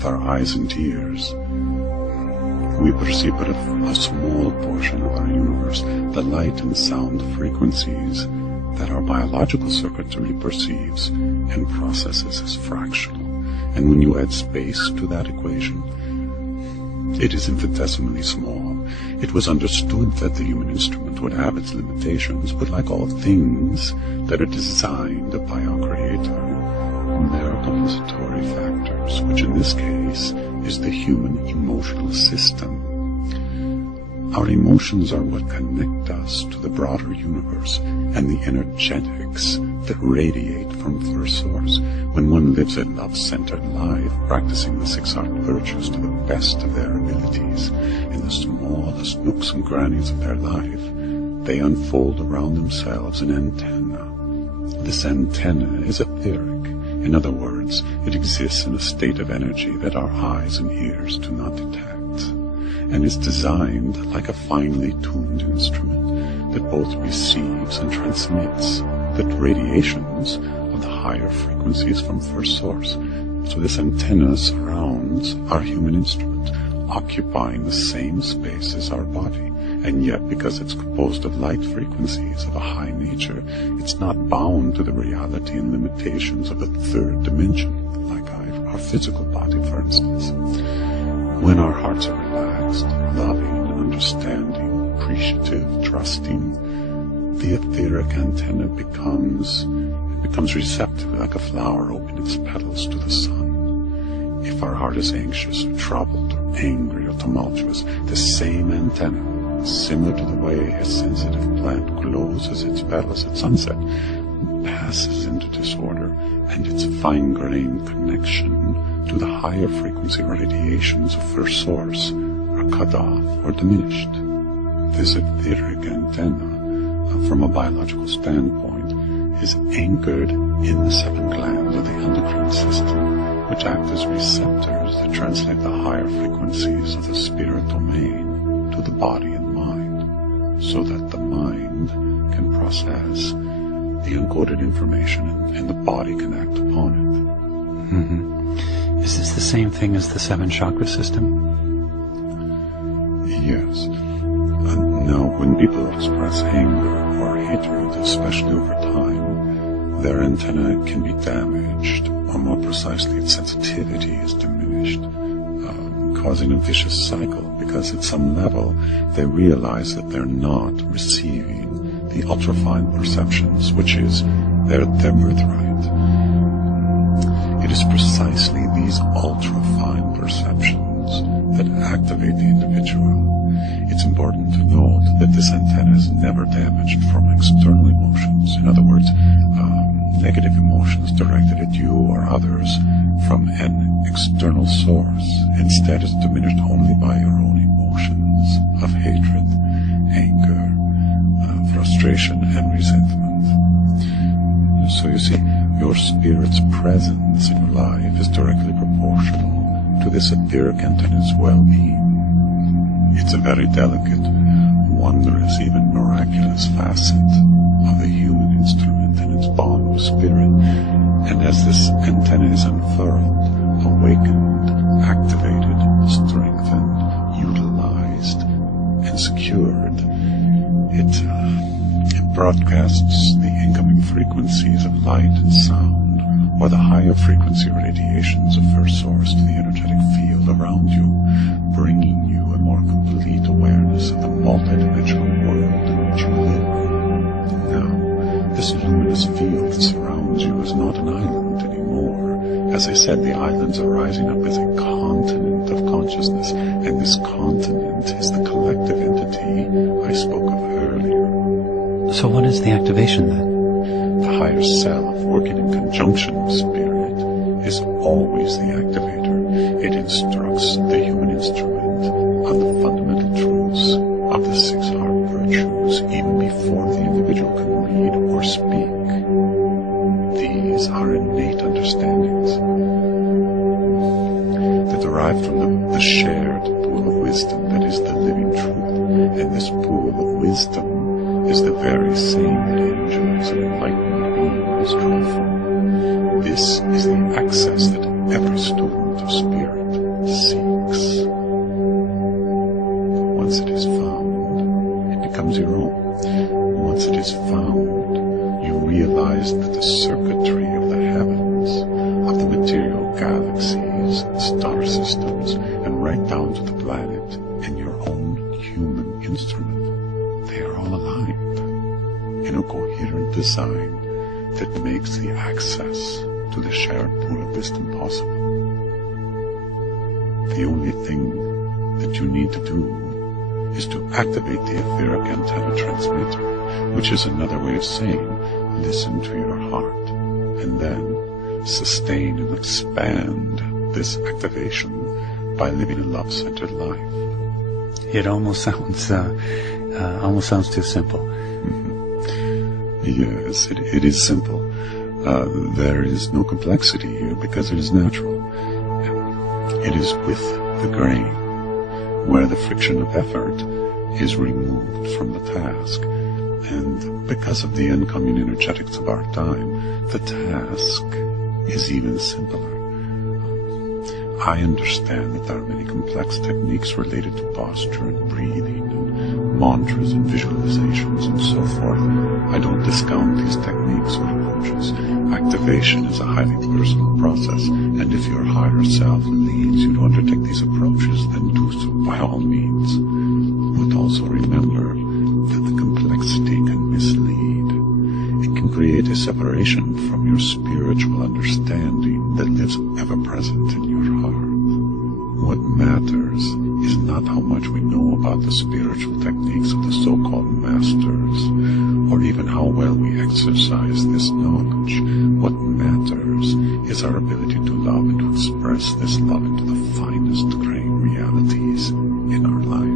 with our eyes and ears, we perceive but a small portion of our universe, the light and sound frequencies that our biological circuitry perceives and processes as fractional. And when you add space to that equation, it is infinitesimally small. It was understood that the human instrument would have its limitations, but like all things that are designed by our Creator, there are compensatory factors, which in this case is the human emotional system. Our emotions are what connect us to the broader universe and the energetics that radiate from First Source. When one lives a love-centered life, practicing the 6 art virtues to the best of their abilities, in the smallest nooks and crannies of their life, they unfold around themselves an antenna. This antenna is etheric. In other words, it exists in a state of energy that our eyes and ears do not detect, and is designed like a finely tuned instrument that both receives and transmits the radiations of the higher frequencies from First Source. So this antenna surrounds our human instrument, occupying the same space as our body, and yet because it's composed of light frequencies of a high nature, it's not bound to the reality and limitations of a third dimension, like our physical body, for instance. When our hearts are relaxed, loving and understanding, appreciative, trusting, the etheric antenna becomes receptive, like a flower opening its petals to the sun. If our heart is anxious or troubled or angry or tumultuous, the same antenna, similar to the way a sensitive plant closes its petals at sunset, passes into disorder, and its fine-grained connection to the higher frequency radiations of First Source are cut off or diminished. This etheric antenna, from a biological standpoint, is anchored in the 7 glands of the endocrine system, which act as receptors that translate the higher frequencies of the spirit domain to the body and mind, so that the mind can process the encoded information and the body can act upon it. Mm-hmm. Is this the same thing as the 7 chakra system? Yes. Now, when people express anger or hatred, especially over time, their antenna can be damaged, or more precisely, its sensitivity is diminished, causing a vicious cycle, because at some level they realize that they're not receiving the ultrafine perceptions, which is their birthright. It is precisely these ultrafine perceptions that activate the individual. It's important to note that this antenna is never damaged from external emotions. In other words, negative emotions directed at you or others from an external source. Instead, it's diminished only by your own emotions of hatred, anger, frustration, and resentment. So you see, your spirit's presence in your life is directly proportional to this etheric antenna's well-being. It's a very delicate, wondrous, even miraculous facet of the human instrument and its bond with spirit. And as this antenna is unfurled, awakened, activated, strengthened, utilized, and secured, it broadcasts the incoming frequencies of light and sound, or the higher frequency radiations of First Source to the energetic field around you, bringing you a more complete awareness of the multidimensional world in which you live. Now, this luminous field that surrounds you is not an island anymore. As I said, the islands are rising up as a continent of consciousness, and this continent is the collective entity I spoke of earlier. So what is the activation then? The higher self, working in conjunction with spirit, is always the activator. It instructs the human instrument on the fundamental truths of the 6 art virtues even before the individual can read or speak. These are innate understandings. They derive from the shared pool of wisdom that is the living truth, and this pool of wisdom is the very same that angels and enlightened beings draw from. This is the access that every student of spirit once it is found, you realize that the circuitry of the heavens, of the material galaxies, star systems, and right down to the planet, and your own human instrument, they are all aligned in a coherent design that makes the access to the shared pool of wisdom possible. The only thing that you need to do is to activate the etheric antenna transmitter, which is another way of saying, listen to your heart, and then sustain and expand this activation by living a love-centered life. It almost sounds too simple. Yes, it is simple. There is no complexity here because it is natural. It is with the grain, where the friction of effort is removed from the task. And because of the incoming energetics of our time, the task is even simpler. I understand that there are many complex techniques related to posture and breathing and mantras and visualizations and so forth. I don't discount these techniques or approaches. Activation is a highly personal process, and if your higher self leads you to undertake these approaches, then do so by all means. But also remember that the complexity can mislead. It can create a separation from your spiritual understanding that lives ever present in your heart. What matters is not how much we know about the spiritual techniques of the so-called masters, or even how well we exercise this knowledge. What matters is our ability to love and to express this love into the finest grain realities in our life.